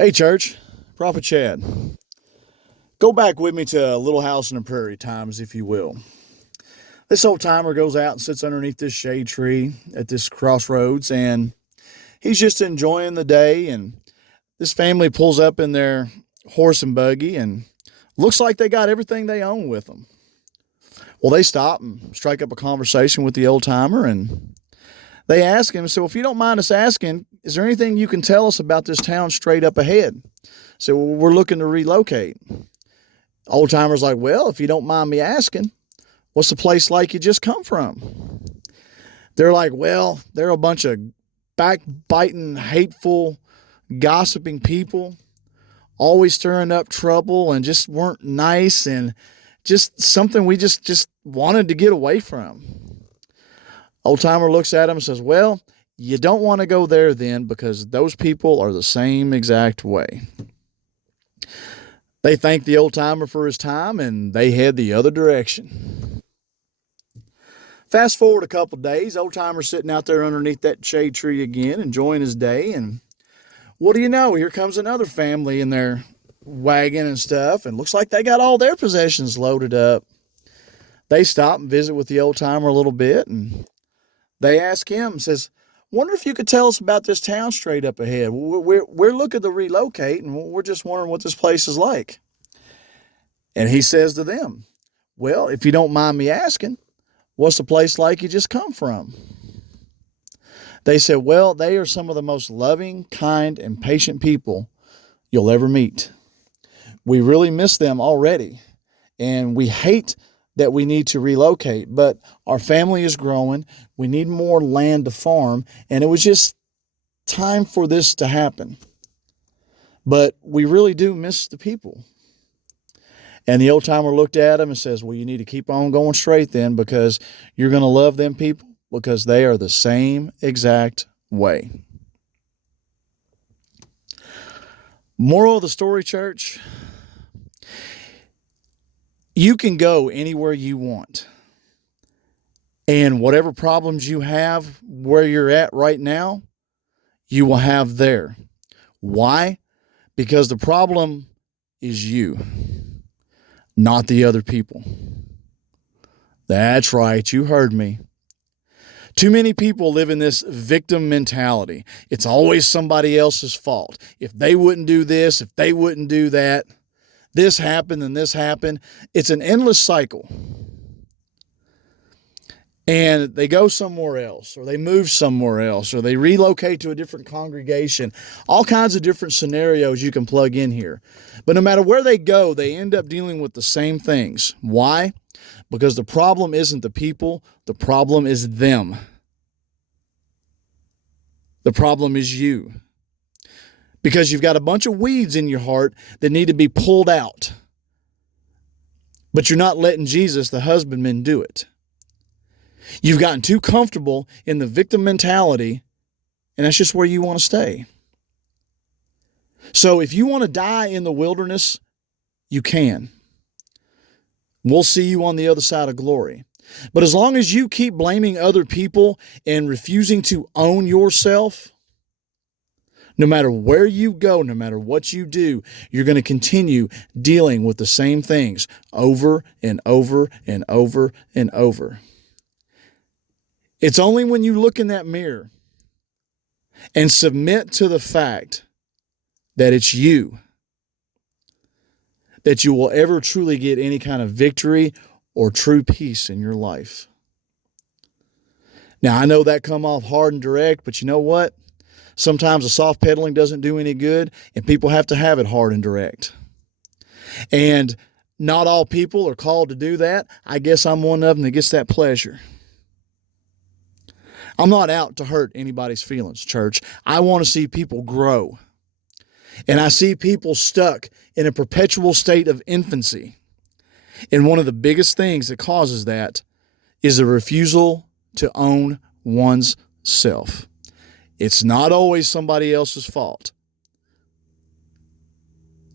Hey, church, Prophet Chad. Go back with me to Little House on the Prairie times, if you will. This old timer goes out and sits underneath this shade tree at this crossroads, and he's just enjoying the day. And this family pulls up in their horse and buggy, and looks like they got everything they own with them. Well, they stop and strike up a conversation with the old timer, and they ask him, so if you don't mind us asking, is there anything you can tell us about this town straight up ahead? So well, we're looking to relocate. Old timer's like, well, if you don't mind me asking, what's the place like you just come from? They're like, well, they're a bunch of backbiting, hateful, gossiping people, always stirring up trouble and just weren't nice and just something we just wanted to get away from. Old timer looks at him and says, well, you don't want to go there then because those people are the same exact way. They thank the old timer for his time and they head the other direction. Fast forward a couple days, old timer's sitting out there underneath that shade tree again, enjoying his day. And what do you know? Here comes another family in their wagon and stuff, and looks like they got all their possessions loaded up. They stop and visit with the old timer a little bit, and they ask him, says, wonder if you could tell us about this town straight up ahead. We're looking to relocate, and we're just wondering what this place is like. And he says to them, well, if you don't mind me asking, what's the place like you just come from? They said, well, they are some of the most loving, kind, and patient people you'll ever meet. We really miss them already, and we hate that we need to relocate, but our family is growing. We need more land to farm, and it was just time for this to happen. But we really do miss the people. And the old timer looked at him and says, well, you need to keep on going straight then, because you're going to love them people because they are the same exact way. Moral of the story, church, you can go anywhere you want. And whatever problems you have where you're at right now, you will have there. Why? Because the problem is you, not the other people. That's right, you heard me. Too many people live in this victim mentality. It's always somebody else's fault. If they wouldn't do this, if they wouldn't do that, this happened and this happened. It's an endless cycle. And they go somewhere else, or they move somewhere else, or they relocate to a different congregation. All kinds of different scenarios you can plug in here. But no matter where they go, they end up dealing with the same things. Why? Because the problem isn't the people, the problem is them. The problem is you. Because you've got a bunch of weeds in your heart that need to be pulled out. But you're not letting Jesus, the husbandman, do it. You've gotten too comfortable in the victim mentality, and that's just where you want to stay. So if you want to die in the wilderness, you can. We'll see you on the other side of glory. But as long as you keep blaming other people and refusing to own yourself, no matter where you go, no matter what you do, you're going to continue dealing with the same things over and over and over and over. It's only when you look in that mirror and submit to the fact that it's you that you will ever truly get any kind of victory or true peace in your life. Now, I know that come off hard and direct, but you know what? Sometimes the soft pedaling doesn't do any good, and people have to have it hard and direct. And not all people are called to do that. I guess I'm one of them that gets that pleasure. I'm not out to hurt anybody's feelings, church. I want to see people grow. And I see people stuck in a perpetual state of infancy. And one of the biggest things that causes that is a refusal to own one's self. It's not always somebody else's fault.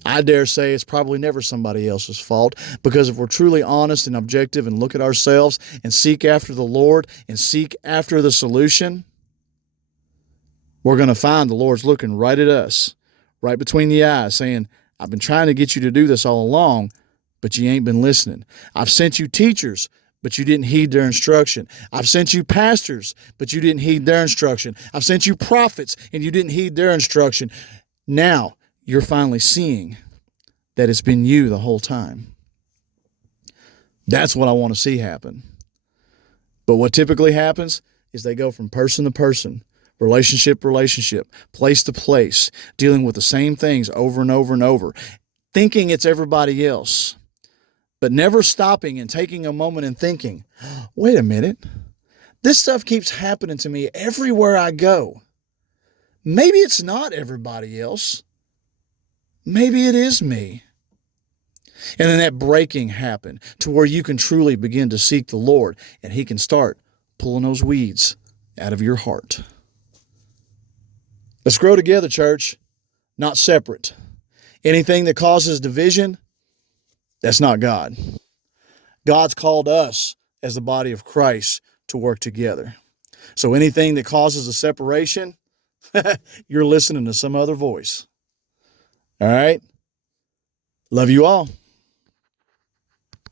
I dare say it's probably never somebody else's fault, because if we're truly honest and objective and look at ourselves and seek after the Lord and seek after the solution, we're going to find the Lord's looking right at us right between the eyes, saying, I've been trying to get you to do this all along, but you ain't been listening. I've sent you teachers, but you didn't heed their instruction. I've sent you pastors, but you didn't heed their instruction. I've sent you prophets, and you didn't heed their instruction. Now you're finally seeing that it's been you the whole time. That's what I want to see happen. But what typically happens is they go from person to person, relationship to relationship, place to place, dealing with the same things over and over and over, thinking it's everybody else, but never stopping and taking a moment and thinking, wait a minute, this stuff keeps happening to me everywhere I go. Maybe it's not everybody else. Maybe it is me. And then that breaking happened to where you can truly begin to seek the Lord, and He can start pulling those weeds out of your heart. Let's grow together, church, not separate. Anything that causes division, that's not God. God's called us as the body of Christ to work together. So anything that causes a separation, you're listening to some other voice. All right? Love you all.